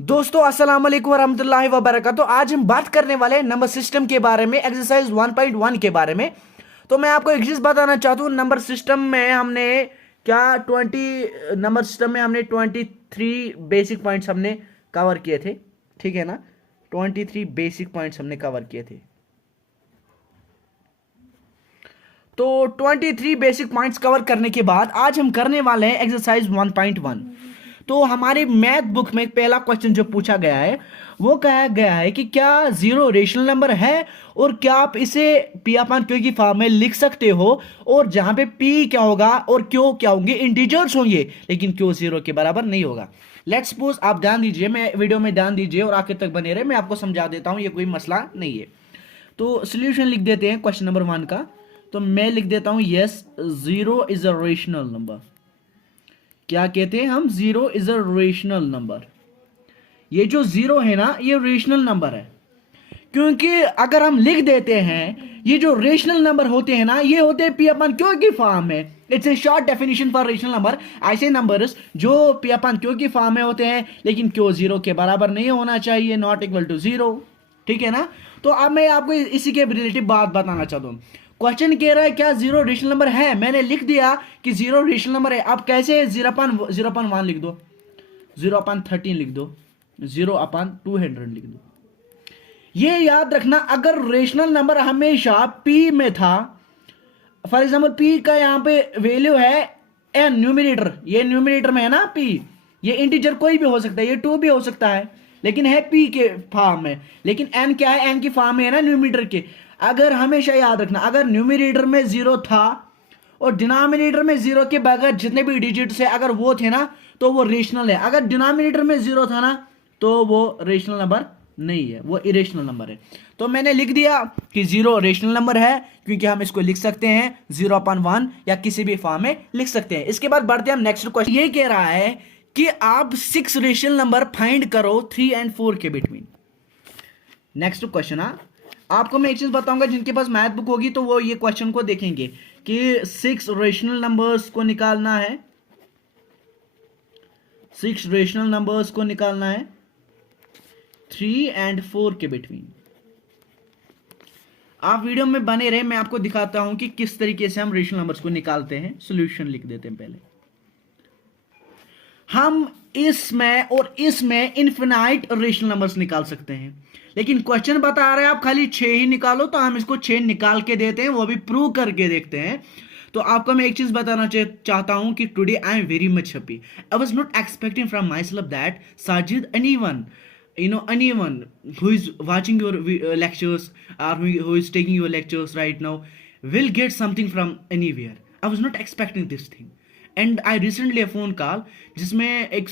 दोस्तों अस्सलाम वालेकुम वरहमतुल्लाहि वबरकातुहू। आज हम बात करने वाले हैं नंबर सिस्टम के बारे में, एक्सरसाइज 1.1 के बारे में। तो मैं आपको एक चीज बताना चाहता हूँ। नंबर सिस्टम में हमने क्या 23 बेसिक पॉइंट्स हमने कवर किए थे, ठीक है ना। 23 बेसिक पॉइंट्स हमने कवर किए थे। तो 23 बेसिक पॉइंट्स कवर करने के बाद आज हम करने वाले हैं एक्सरसाइज 1.1। तो हमारी मैथ बुक में पहला क्वेश्चन जो पूछा गया है वो कहा गया है कि क्या जीरो रेशनल नंबर है और क्या आप इसे पी अपान क्यू की फॉर्म में लिख सकते हो, और जहां पे पी क्या होगा और क्यू क्या होंगे, इंटीजर्स होंगे, लेकिन क्यू जीरो के बराबर नहीं होगा। लेट्स सपोज, आप ध्यान दीजिए, मैं वीडियो में ध्यान दीजिए और आखिर तक बने रहे, मैं आपको समझा देता हूं, ये कोई मसला नहीं है। तो सोल्यूशन लिख देते हैं क्वेश्चन नंबर 1 का। तो मैं लिख देता हूं yes, zero is a rational number. क्या कहते हैं हम? Zero is a rational number. ये जो जीरो है ना, ये रेशनल नंबर है, क्योंकि अगर हम लिख देते हैं ये जो रेशनल नंबर होते हैं ना, ये होते हैं पी अपन क्यू की फॉर्म में। It's a short definition for rational number. ऐसे नंबर्स जो पी अपन क्यू की फॉर्म में होते हैं लेकिन क्यू जीरो के बराबर नहीं होना चाहिए, नॉट इक्वल टू जीरो, ठीक है ना। तो अब मैं आपको इसी के रिलेटिव बात बताना चाहता हूँ। क्वेश्चन कह रहा है क्या जीरो रेशनल नंबर है, मैंने लिख दिया कि जीरो रेशनल नंबर है। अब कैसे? 0/1 लिख दो, 0/13 लिख दो, 0/200 लिख दो। ये याद रखना, अगर रेशनल नंबर हमेशा पी में था, फॉर एग्जाम्पल पी का यहां पे वैल्यू है एन, न्यूमिनेटर, ये न्यूमिनेटर में है ना पी, ये इंटीजर कोई भी हो सकता है, ये 2 भी हो सकता है, लेकिन है पी के फॉर्म में। लेकिन एन क्या है? एन की फॉर्म में है ना न्यूमिनेटर के। अगर हमेशा याद रखना, अगर न्यूमिनेटर में जीरो था और डिनोमिनेटर में जीरो के बगैर जितने भी डिजिट्स है अगर वो थे ना, तो वो रेशनल है। अगर डिनोमिनेटर में जीरो था ना, तो वो रेशनल नंबर नहीं है, वो इरेशनल नंबर है। तो मैंने लिख दिया कि जीरो रेशनल नंबर है, क्योंकि हम इसको लिख सकते हैं 0/1 या किसी भी फॉर्म में लिख सकते हैं। इसके बाद बढ़ते हैं हम नेक्स्ट क्वेश्चन। ये कह रहा है कि आप 6 रेशनल नंबर फाइंड करो 3 और 4 के बिटवीन। Next question. आपको मैं एक चीज बताऊंगा, जिनके पास मैथ बुक होगी तो वो ये क्वेश्चन को देखेंगे कि 6 रेशनल नंबर्स को निकालना है, 6 रेशनल नंबर्स को निकालना है 3 और 4 के बिटवीन। आप वीडियो में बने रहे, मैं आपको दिखाता हूं कि किस तरीके से हम रेशनल नंबर्स को निकालते हैं। सॉल्यूशन लिख देते हैं पहले। हम इसमें और इसमें इनफिनाइट रेशनल नंबर्स निकाल सकते हैं, लेकिन क्वेश्चन बता रहे हैं आप खाली 6 ही निकालो, तो हम इसको 6 निकाल के देते हैं, वो भी प्रूव करके देखते हैं। तो आपको मैं एक चीज बताना चाहता हूं कि today I am very much happy. I was not expecting from my self that Sajid anyone, anyone who is watching your lectures or who is taking your lectures right now will get something from anywhere. I was not expecting this thing, and I recently a phone call जिसमें a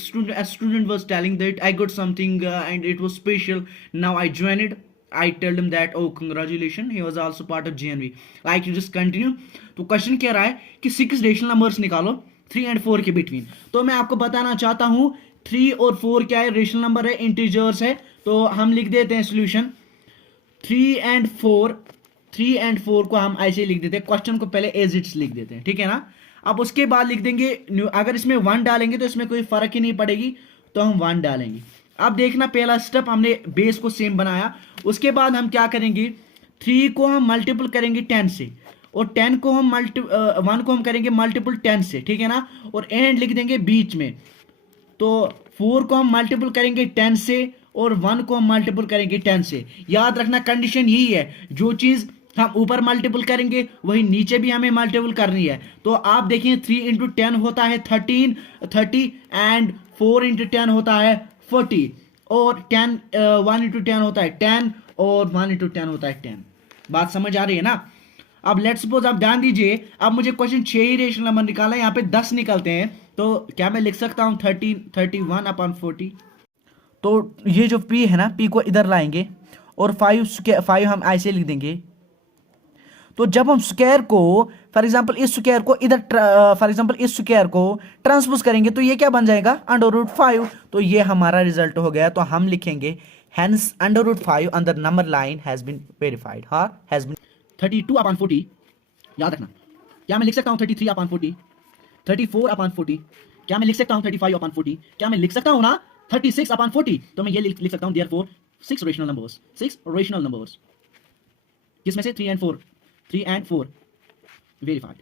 student was telling that I got something and it was special. Now I joined it. I told him that, oh congratulations, he was also part of GNV. Like, you just continue. तो question कह रहा है कि 6 rational numbers निकालो 3 और 4 के between. तो मैं आपको बताना चाहता हूं 3 और 4 क्या है? रेशनल नंबर है, इंटीजर्स है। तो हम लिख देते हैं सोल्यूशन 3 और 4। 3 और 4 को हम ऐसे लिख देते हैं, क्वेश्चन को पहले एज इट्स लिख देते हैं, ठीक है ना। अब उसके बाद लिख देंगे, अगर इसमें 1 डालेंगे तो इसमें कोई फर्क ही नहीं पड़ेगी, तो हम 1 डालेंगे। अब देखना, पहला स्टेप हमने बेस को सेम बनाया। उसके बाद हम क्या करेंगे, 3 को हम मल्टीपल करेंगे 10 से, और 10 को हम 1 को हम करेंगे मल्टीपल 10 से, ठीक है ना, और एंड लिख देंगे बीच में। तो 4 को हम मल्टीपल करेंगे 10 से और 1 को हम मल्टीपल करेंगे 10 से। याद रखना कंडीशन यही है, जो चीज हम ऊपर मल्टीपल करेंगे वही नीचे भी हमें मल्टीपल करनी है। तो आप देखिए 3 इंटू 10 होता है 30 एंड 4 इंटू 10 होता है 40, और 1 इंटू 10 होता है 10, और 1 इंटू 10 होता है 10। बात समझ आ रही है ना। अब लेट्स सपोज, आप ध्यान दीजिए, अब मुझे क्वेश्चन 6 ही रेशनल नंबर निकाला है, यहाँ पे 10 निकलते हैं। तो क्या मैं लिख सकता हूँ 31/40? तो ये जो p है ना, p को इधर लाएंगे और 5 हम ऐसे लिख देंगे। तो जब हम स्क्वायर को, फॉर एग्जांपल इस स्क्वायर को इधर, फॉर एग्जांपल इस स्क्वायर को ट्रांसपोज करेंगे तो ये क्या बन जाएगा? √5। तो ये हमारा रिजल्ट हो गया। तो हम लिखेंगे hence √5 on the number line has been verified. हाँ, हैज बीन 32/40। याद रखना, क्या मैं लिख सकता हूँ 33/40? 34/40? क्या मैं लिख सकता हूँ 35/40? क्या मैं लिख सकता हूँ ना 36/40, तो मैं ये लिख सकता हूं therefore 6 rational numbers, 6 rational numbers, किसमें से 3 एंड 4, 3 एंड 4 वेरीफाइड।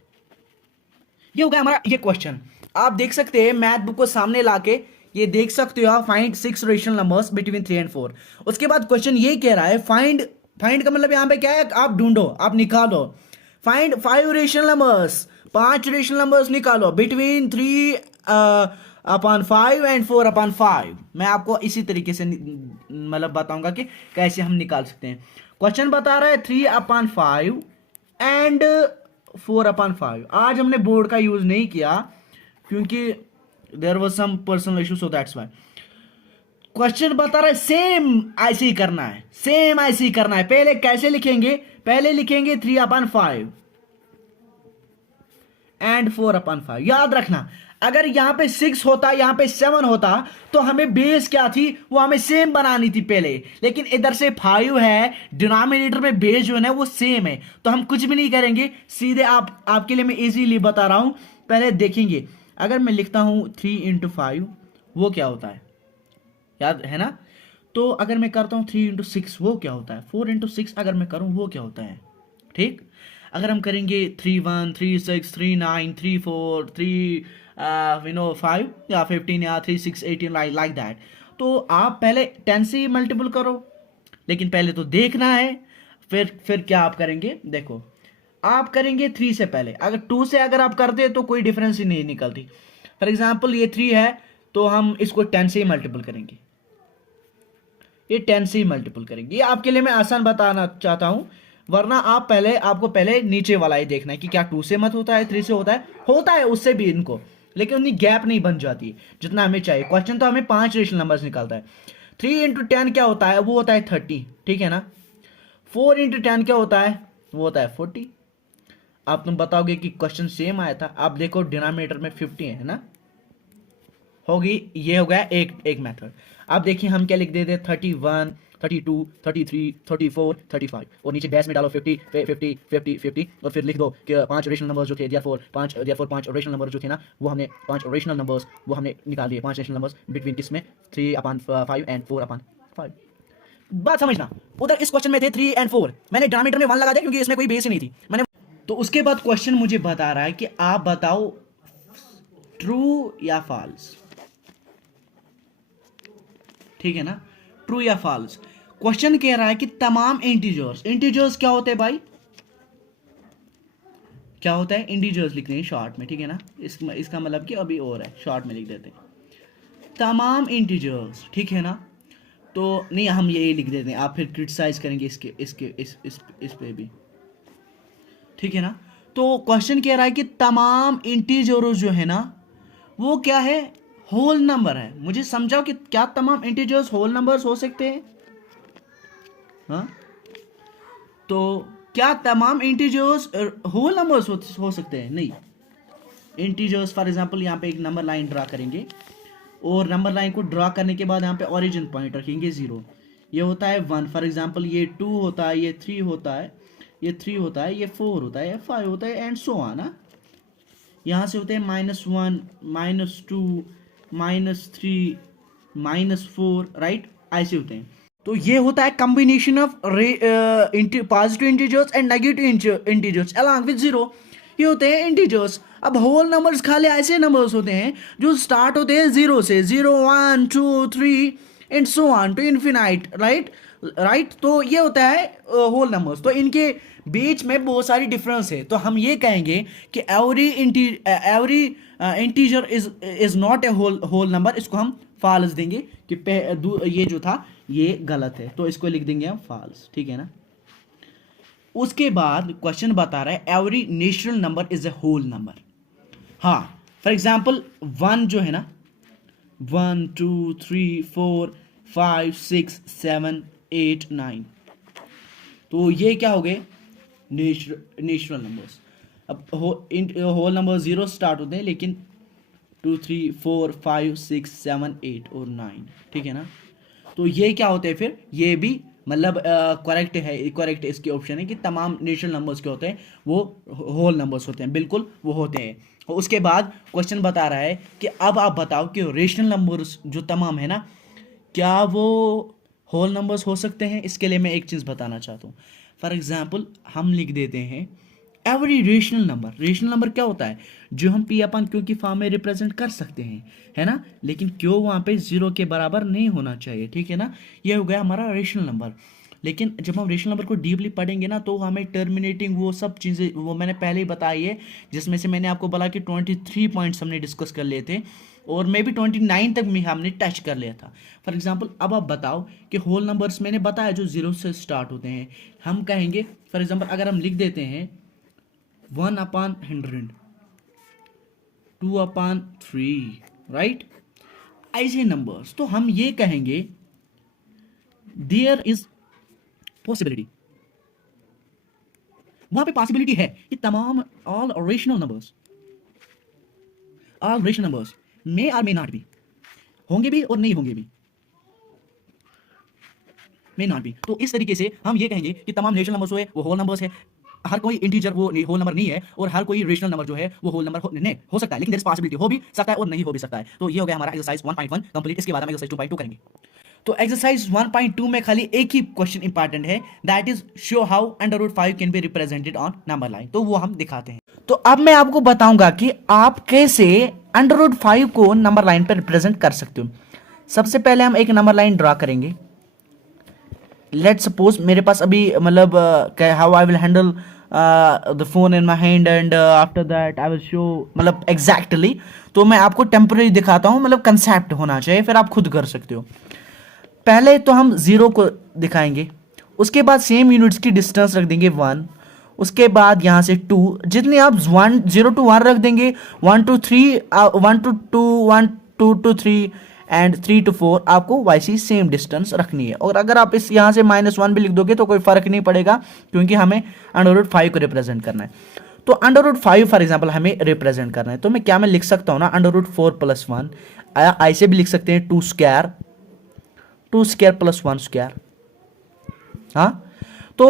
ये हो गया हमारा ये क्वेश्चन। आप देख सकते हैं मैथ बुक को सामने लाके ये देख सकते हो आप, find 6 rational numbers between 3 and 4। उसके बाद क्वेश्चन ये कह रहा है फाइंड, फाइंड का मतलब यहां पे क्या है, आप ढूंढो, आप निकालो, find 5 rational numbers, 5 rational numbers निकालो बिटवीन 3/5 एंड 4/5। मैं आपको इसी तरीके से मतलब बताऊंगा कि कैसे हम निकाल सकते हैं। क्वेश्चन बता रहा है 3/5 एंड 4/5। आज हमने बोर्ड का यूज नहीं किया क्योंकि there was some personal issue, so that's why. Question बता रहा है सेम ऐसे ही करना है, सेम ऐसे ही करना है। पहले कैसे लिखेंगे, पहले लिखेंगे 3/5 एंड 4/5। याद रखना अगर यहां पे 6 होता, यहां पे 7 होता, तो हमें बेस क्या थी, वो हमें सेम बनानी थी पहले। लेकिन इधर से 5 है, डिनोमिनेटर में बेस जो है ना वो सेम है, तो हम कुछ भी नहीं करेंगे, सीधे आपके लिए मैं इजीली बता रहा हूं। पहले देखेंगे, अगर मैं लिखता हूं 3/5 वो क्या होता है, याद है ना। तो अगर मैं करता हूं 3/6 वो क्या होता है, 4/6 अगर मैं करूं वो क्या होता है, ठीक। अगर हम करेंगे 3/1, 3/6, 3/9, 3/4, 5 या 15 या 3/6, 18 लाइक दैट। तो आप पहले 10 से ही मल्टीपल करो, लेकिन पहले तो देखना है। फिर क्या आप करेंगे, देखो आप करेंगे 3 से पहले, अगर 2 से अगर आप करते तो कोई डिफरेंस ही नहीं निकलती। फॉर एग्जाम्पल ये 3 है तो हम इसको 10 से ही मल्टीपल करेंगे, ये 10 से ही मल्टीपल करेंगे। ये आपके लिए मैं आसान बताना चाहता हूं, वरना आपको पहले नीचे वाला ही देखना है कि क्या 2 से मत होता है, 3 से होता है उससे भी इनको, लेकिन उतनी गैप नहीं बन जाती जितना हमें चाहिए। क्वेश्चन तो हमें 5 रेशनल नंबर्स निकालता है। 3/10 क्या होता है, वो होता है 30, ठीक है ना। 4/10 क्या होता है, वो होता है 40। आप तुम बताओगे कि क्वेश्चन सेम आया था, आप देखो डिनोमिनेटर में 50 है ना, होगी। ये हो गया एक मेथड। अब देखिए हम क्या लिख देते, 31, 32, 33, 34, 35 और नीचे डैश में डालो 50, 50, 50, 50 और फिर लिख दो कि 5 रेशनल नंबर्स जो थे, देयरफॉर 5 रेशनल नंबर्स जो थे ना, वो हमने 5 रेशनल नंबर्स वो हमने निकाल दिए, 5 रेशनल नंबर्स बिटवीन किसमें 3/5 एंड 4/5। बात समझना, उधर इस क्वेश्चन में थे 3 एंड 4, मैंने डिनोमिनेटर में 1 लगा दिया क्योंकि इसमें कोई बेस ही नहीं थी मैंने। तो उसके बाद क्वेश्चन मुझे बता रहा है कि आप बताओ ट्रू या फॉल्स, ठीक है ना, ट्रू या फॉल्स। क्वेश्चन कह रहा है कि तमाम इंटीजर्स क्या होते हैं भाई, क्या होता है, इंटीजर्स लिखते हैं शॉर्ट में, ठीक है ना। इसका मतलब कि अभी और है, शॉर्ट में लिख देते हैं तमाम इंटीजर्स, ठीक है ना। तो नहीं, हम ये लिख देते हैं, आप फिर क्रिटिसाइज करेंगे इस पे भी, ठीक है ना। तो क्वेश्चन कह रहा है कि तमाम इंटीजर्स जो है ना वो क्या है, होल नंबर है। मुझे समझाओ कि क्या तमाम इंटीजर्स होल नंबर्स हो सकते हैं, हाँ। तो क्या तमाम इंटीजर्स होल नंबर्स हो सकते हैं, नहीं। इंटीजर्स फॉर एग्जांपल यहाँ पे एक नंबर लाइन ड्रा करेंगे और नंबर लाइन को ड्रा करने के बाद यहाँ पे ओरिजिन पॉइंट रखेंगे 0, ये होता है 1। फॉर एग्जांपल ये 2 होता है, ये 3 होता है, ये 3 होता है, ये 4 होता है, ये 5 होता है एंड सो ऑन ना। यहाँ से होते हैं -1, -2, -3, -4, राइट, ऐसे होते हैं। तो ये होता है combination of positive integers and negative integers along with 0, ये होते हैं इंटीजर्स। अब होल नंबर्स खाली ऐसे नंबर्स होते हैं जो स्टार्ट होते हैं 0 से, 0, 1, 2, 3 and so on to infinite, right. तो ये होता है होल नंबर्स। तो इनके बीच में बहुत सारी डिफरेंस है, तो हम ये कहेंगे कि every integer is not a whole number. इसको हम फॉल्स देंगे कि ये जो था ये गलत है, तो इसको लिख देंगे हम फॉल्स, ठीक है ना। उसके बाद क्वेश्चन बता रहा है every natural number is a whole number. हाँ, फॉर एग्जाम्पल 1 जो है ना, 1, 2, 3, 4, 5, 6, 7, 8, 9, तो ये क्या हो गए, नेचुरल नंबर्स। अब होल नंबर 0 स्टार्ट होते हैं, लेकिन 2, 3, 4, 5, 6, 7, 8 और 9, ठीक है ना। तो ये क्या होते हैं फिर, ये भी मतलब करेक्ट इसकी ऑप्शन है कि तमाम नेचुरल नंबर्स के होते हैं वो होल नंबर्स होते हैं, बिल्कुल वो होते हैं। और उसके बाद क्वेश्चन बता रहा है कि अब आप बताओ कि रेशनल नंबर्स जो तमाम है ना, क्या वो होल नंबर्स हो सकते हैं। इसके लिए मैं एक चीज़ बताना चाहता हूँ। फॉर एग्जाम्पल हम लिख देते हैं every rational number. Rational number क्या होता है, जो हम पी अपन क्यू की फॉर्म में रिप्रेजेंट कर सकते हैं, है ना, लेकिन क्यों वहाँ पे जीरो के बराबर नहीं होना चाहिए, ठीक है ना। ये हो गया हमारा रेशनल नंबर। लेकिन जब हम रेशनल नंबर को डीपली पढ़ेंगे ना, तो हमें टर्मिनेटिंग वो सब चीज़ें, वो मैंने पहले ही बताई है, जिसमें से मैंने आपको बोला कि 23 पॉइंट्स हमने डिस्कस कर लिए थे, और मे बी 29 तक भी हमने टच कर लिया था। फॉर एग्जाम्पल अब आप बताओ कि होल नंबर्स मैंने बताया जो जीरो से स्टार्ट होते हैं, हम कहेंगे फॉर एग्जाम्पल अगर हम लिख देते हैं 1/100, 2/3, राइट, ऐसे नंबर्स, तो हम ये कहेंगे देयर इज पॉसिबिलिटी, वहां पे पॉसिबिलिटी है कि तमाम ऑल रेशनल नंबर्स मे और मे नॉट बी, होंगे भी और नहीं होंगे भी, मे नॉट बी। तो इस तरीके से हम ये कहेंगे कि तमाम रेशनल नंबर्स है वो होल नंबर्स है, हर कोई इंटीजर वो होल नंबर नहीं है, और हर कोई रेशनल नंबर जो है वो होल नंबर हो सकता है, लेकिन देयर इज पॉसिबिलिटी, हो भी सकता है और नहीं हो भी सकता है। तो ये हो गया हमारा एक्सरसाइज 1.1 कंप्लीट। इसके बाद हम एक्सरसाइज 2.2 करेंगे। तो एक्सरसाइज 1.2 में खाली एक ही क्वेश्चन इंपॉर्टेंट है, that is show how √5 can be represented on number line. तो वो हम दिखाते हैं। तो अब मैं आपको बताऊंगा कि आप कैसे √5 को नंबर लाइन पर रिप्रेजेंट कर सकते हो। सबसे पहले हम एक नंबर लाइन ड्रा करेंगे। लेट सपोज मेरे पास अभी मतलब how I will handle the phone in my hand and after that I will show, मतलब एग्जैक्टली। तो मैं आपको टेम्पररी दिखाता हूँ, मतलब कंसेप्ट होना चाहिए, फिर आप खुद कर सकते हो। पहले तो हम 0 को दिखाएंगे, उसके बाद सेम यूनिट्स की डिस्टेंस रख देंगे 1, उसके बाद यहाँ से 2, जितने आप 0 to 1 रख देंगे, 1 to 3, 1 to 2, 1 to 3 and 3 to 4 आपको वैसी सेम डिस्टेंस रखनी है। और अगर आप इस यहाँ से -1 भी लिख दोगे तो कोई फर्क नहीं पड़ेगा, क्योंकि हमें √5 को रिप्रेजेंट करना है। तो √5 फॉर एग्जाम्पल हमें रिप्रेजेंट करना है, तो मैं लिख सकता हूँ ना, √4 + 1, ऐसे भी लिख सकते हैं 2 स्क्वायर + 1 स्क्वायर। हाँ, तो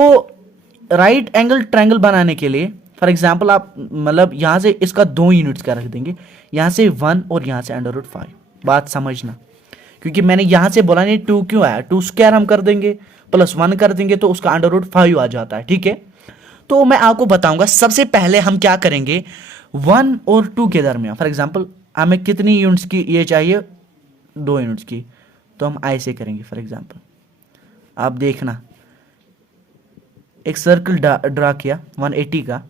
राइट एंगल ट्रायंगल बनाने के लिए फॉर एग्जाम्पल आप मतलब यहाँ से इसका 2 यूनिट्स का रख देंगे, यहाँ से 1 और यहाँ से √5। बात समझना, क्योंकि मैंने यहाँ से बोला नहीं 2 क्यों आया, 2 स्क्वायर हम कर देंगे +1 कर देंगे तो उसका √5 आ जाता है, ठीक है। तो मैं आपको बताऊंगा सबसे पहले हम क्या करेंगे, 1 और 2 के दरमियान फॉर एग्जाम्पल हमें कितनी यूनिट्स की ये चाहिए, 2 यूनिट्स की, तो हम ऐसे करेंगे। फॉर एग्जाम्पल आप देखना, एक सर्कल ड्रा किया 180 का,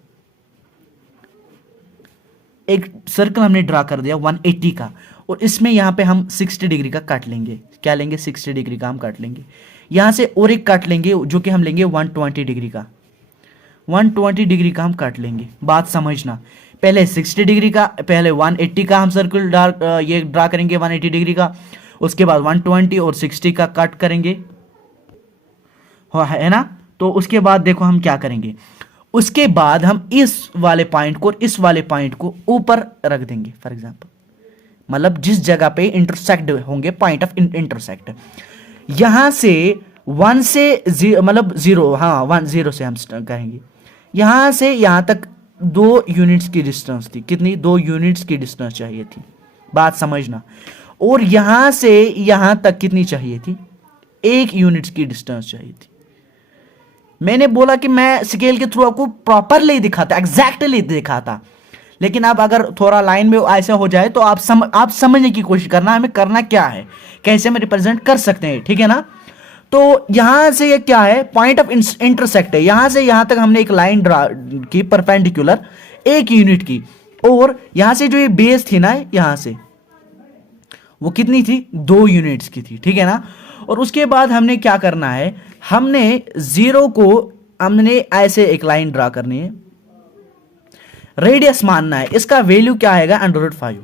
एक सर्कल हमने ड्रा कर दिया 180 का, और इसमें यहाँ पे हम 60 डिग्री का काट लेंगे। क्या लेंगे, 60 डिग्री का हम काट लेंगे। यहाँ से और एक काट लेंगे जो कि हम लेंगे 120 डिग्री का, 120 डिग्री का हम काट लेंगे। बात समझना, पहले 60 डिग्री का, पहले 180 का हम सर्कल ये ड्रा करेंगे 180 डिग्री का, उसके बाद 120 और 60 का कट करेंगे, है ना। तो उसके बाद देखो हम क्या करेंगे, उसके बाद हम इस वाले पॉइंट को और इस वाले पॉइंट को ऊपर रख देंगे। फॉर एग्जांपल मतलब जिस जगह पे इंटरसेक्ट होंगे, पॉइंट ऑफ इंटरसेक्ट, यहां से 1 से मतलब 0, हाँ 10 से हम कहेंगे, यहां से यहां तक 2 यूनिट्स की डिस्टेंस थी। कितनी, 2 यूनिट्स की डिस्टेंस चाहिए थी, बात समझना। और यहां से यहां तक कितनी चाहिए थी, 1 यूनिट्स की डिस्टेंस चाहिए थी। मैंने बोला कि मैं स्केल के थ्रू आपको प्रॉपरली दिखाता, एग्जैक्टली दिखाता, लेकिन अब अगर थोड़ा लाइन में ऐसा हो जाए तो आप समझने की कोशिश करना हमें करना क्या है, कैसे हम रिप्रेजेंट कर सकते हैं, ठीक है ना। तो यहां से ये क्या है, पॉइंट ऑफ इंटरसेक्ट है, यहां से यहां तक हमने एक लाइन ड्रा की परपेंडिकुलर 1 यूनिट की, और यहां से जो ये बेस थी ना, यहां से वो कितनी थी, 2 यूनिट्स की थी, ठीक है ना। और उसके बाद हमने क्या करना है, हमने 0 को हमने ऐसे एक लाइन ड्रा करनी है, रेडियस मानना है, इसका वैल्यू क्या आएगा, √5।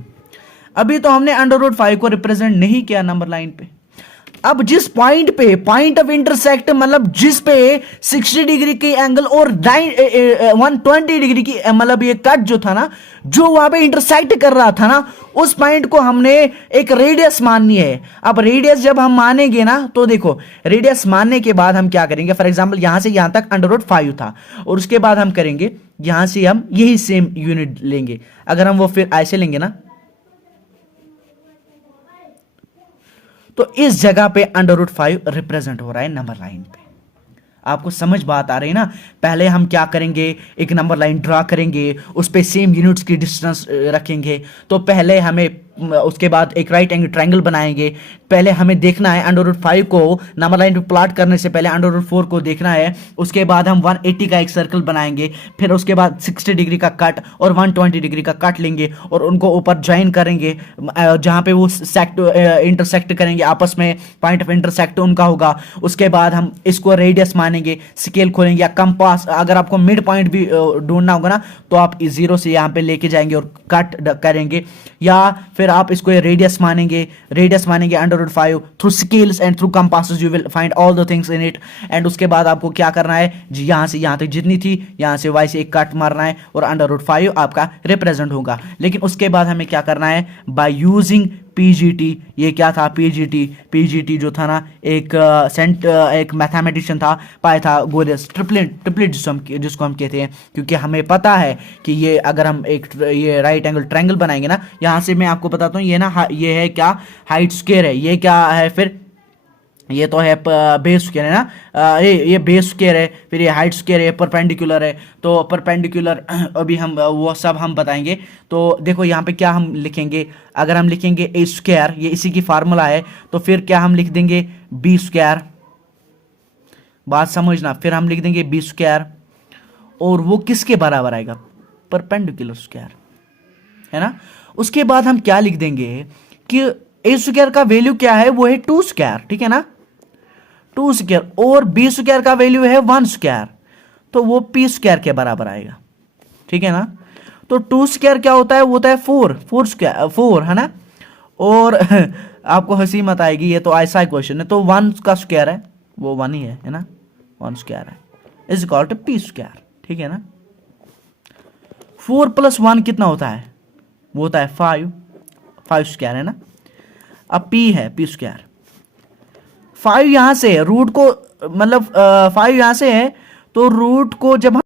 अभी तो हमने √5 को रिप्रेजेंट नहीं किया नंबर लाइन पे, अब जिस पॉइंट पे पॉइंट ऑफ इंटरसेक्ट मतलब जिस पे 60 डिग्री की एंगल और 120 डिग्री की मतलब ये कट जो था ना, जो वहां पे इंटरसेक्ट कर रहा था ना, उस पॉइंट को हमने एक रेडियस माननी है। अब रेडियस जब हम मानेंगे ना, तो देखो रेडियस मानने के बाद हम क्या करेंगे, फॉर एग्जांपल यहां से यहां तक √5 था, और उसके बाद हम करेंगे यहां से हम यही सेम यूनिट लेंगे। अगर हम वो फिर ऐसे लेंगे ना, तो इस जगह पे √5 रिप्रेजेंट हो रहा है नंबर लाइन पे। आपको समझ बात आ रही है ना। पहले हम क्या करेंगे, एक नंबर लाइन ड्रा करेंगे, उस पे सेम यूनिट्स की डिस्टेंस रखेंगे। तो पहले हमें उसके बाद एक राइट एंगल ट्रायंगल बनाएंगे। पहले हमें देखना है √5 को नंबर लाइन पे प्लॉट करने से पहले √4 को देखना है। उसके बाद हम 180 का एक सर्कल बनाएंगे, फिर उसके बाद 60 डिग्री का कट और 120 डिग्री का कट लेंगे और उनको ऊपर ज्वाइन करेंगे, जहां पे वो इंटरसेक्ट करेंगे आपस में, पॉइंट ऑफ इंटरसेक्ट उनका होगा। उसके बाद हम इसको रेडियस मानेंगे, स्केल खोलेंगे या कंपास, अगर आपको मिड पॉइंट भी ढूंढना होगा ना, तो आप 0 से यहाँ पे लेके जाएंगे और कट करेंगे, या फिर आप इसको रेडियस मानेंगे √5 through scales and through compasses you will find all the things in it. And उसके बाद आपको क्या करना है जी, यहां से यहां तक जितनी थी यहां से वाई से एक कट मारना है और √5 आपका रिप्रेजेंट होगा। लेकिन उसके बाद हमें क्या करना है, बाय यूजिंग पीजीटी। ये क्या था पीजीटी जो था ना, एक मैथमेटिशियन था, पाइथागोरस, ट्रिपलेट जिसको हम कहते हैं, क्योंकि हमें पता है कि ये अगर हम एक ये राइट एंगल ट्रायंगल बनाएंगे ना, यहाँ से मैं आपको बताता हूँ, ये ना ये है क्या, हाइट स्क्वायर है। ये क्या है फिर, ये तो है बेस स्क्वायर है ना, ये बेस स्क्वायर है, फिर ये हाइट स्क्वायर है, परपेंडिकुलर है। तो परपेंडिकुलर अभी हम वो सब हम बताएंगे। तो देखो यहाँ पे क्या हम लिखेंगे, अगर हम लिखेंगे ए स्क्वायर, ये इसी की फार्मूला है, तो फिर क्या हम लिख देंगे बी स्क्वायर, बात समझना। फिर हम लिख देंगे बी स्क्वायर, और वो किसके बराबर आएगा, परपेंडिकुलर स्क्वायर, है ना। उसके बाद हम क्या लिख देंगे कि ए स्क्वायर का वैल्यू क्या है, वो है 2 स्क्वायर, ठीक है ना, 2 स्क्वायर, और बी स्क्वायर का वैल्यू है 1 स्क्वायर, तो वो पी स्क्वायर के बराबर आएगा, ठीक है ना। तो 2 स्क्वायर क्या होता है, वो होता है 4 स्क्वायर, 4 है ना। और आपको हंसी मत आएगी, ये तो ऐसा क्वेश्चन है, तो 1 का स्क्वायर है, वो 1 ही है ना, 1 स्क्वायर है, is equal to P square, ठीक है ना। 4 + 1 कितना होता है, वो होता है 5 स्क्वायर है ना। अब p है पी स्क्वायर, 5 यहां से रूट को मतलब 5 यहां से है, तो रूट को जब